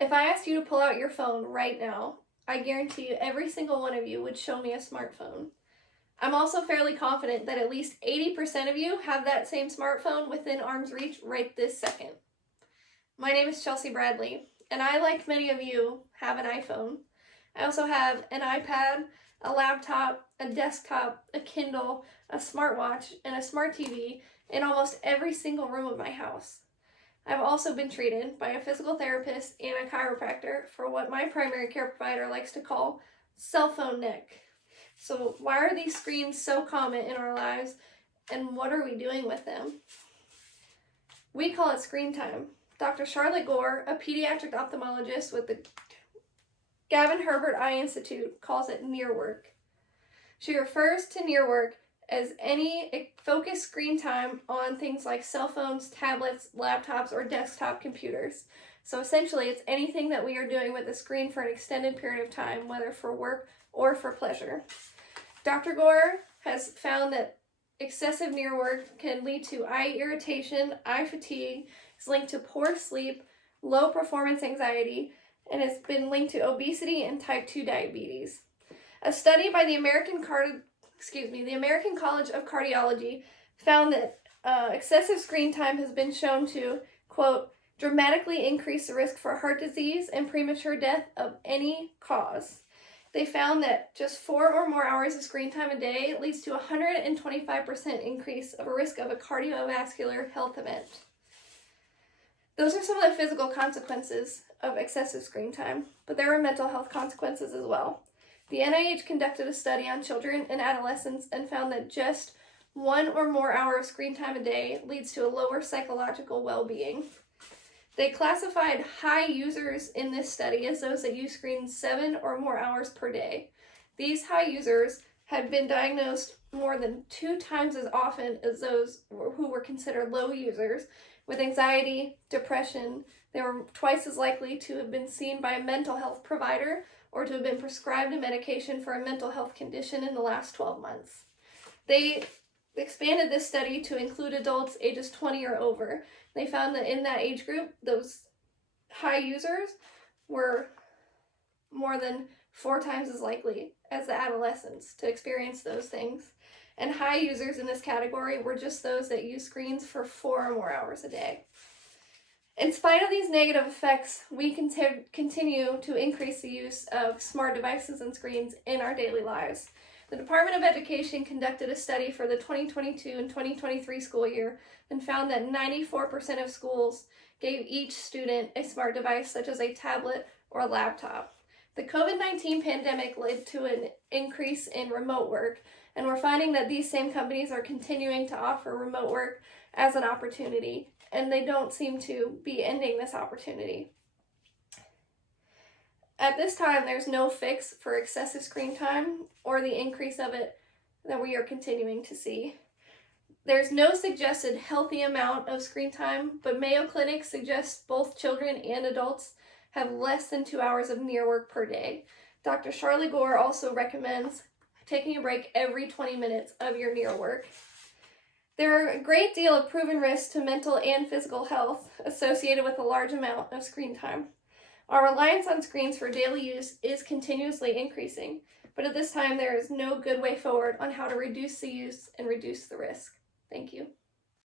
If I asked you to pull out your phone right now, I guarantee you every single one of you would show me a smartphone. I'm also fairly confident that at least 80% of you have that same smartphone within arm's reach right this second. My name is Chelsea Bradley, and I, like many of you, have an iPhone. I also have an iPad, a laptop, a desktop, a Kindle, a smartwatch, and a smart TV in almost every single room of my house. I've also been treated by a physical therapist and a chiropractor for what my primary care provider likes to call cell phone neck. So why are these screens so common in our lives, and what are we doing with them? We call it screen time. Dr. Charlotte Gore, a pediatric ophthalmologist with the Gavin Herbert Eye Institute, calls it near work. She refers to near work as any focused screen time on things like cell phones, tablets, laptops, or desktop computers. So essentially, it's anything that we are doing with the screen for an extended period of time, whether for work or for pleasure. Dr. Gore has found that excessive near work can lead to eye irritation, eye fatigue, is linked to poor sleep, low performance anxiety, and has been linked to obesity and type 2 diabetes. A study by the American College of Cardiology found that excessive screen time has been shown to, quote, dramatically increase the risk for heart disease and premature death of any cause. They found that just 4 or more hours of screen time a day leads to a 125% increase of a risk of a cardiovascular health event. Those are some of the physical consequences of excessive screen time, but there are mental health consequences as well. The NIH conducted a study on children and adolescents and found that just 1 or more hour of screen time a day leads to a lower psychological well-being. They classified high users in this study as those that use screens 7 or more hours per day. These high users had been diagnosed more than 2 times as often as those who were considered low users with anxiety, depression. They were twice as likely to have been seen by a mental health provider or to have been prescribed a medication for a mental health condition in the last 12 months. They expanded this study to include adults ages 20 or over. They found that in that age group, those high users were more than 4 times as likely as the adolescents to experience those things. And high users in this category were just those that use screens for 4 or more hours a day. In spite of these negative effects, we continue to increase the use of smart devices and screens in our daily lives. The Department of Education conducted a study for the 2022 and 2023 school year and found that 94% of schools gave each student a smart device such as a tablet or a laptop. The COVID-19 pandemic led to an increase in remote work, and we're finding that these same companies are continuing to offer remote work as an opportunity, and they don't seem to be ending this opportunity. At this time, there's no fix for excessive screen time or the increase of it that we are continuing to see. There's no suggested healthy amount of screen time, but Mayo Clinic suggests both children and adults have less than 2 hours of near work per day. Dr. Charlotte Gore also recommends taking a break every 20 minutes of your near work. There are a great deal of proven risks to mental and physical health associated with a large amount of screen time. Our reliance on screens for daily use is continuously increasing, but at this time there is no good way forward on how to reduce the use and reduce the risk. Thank you.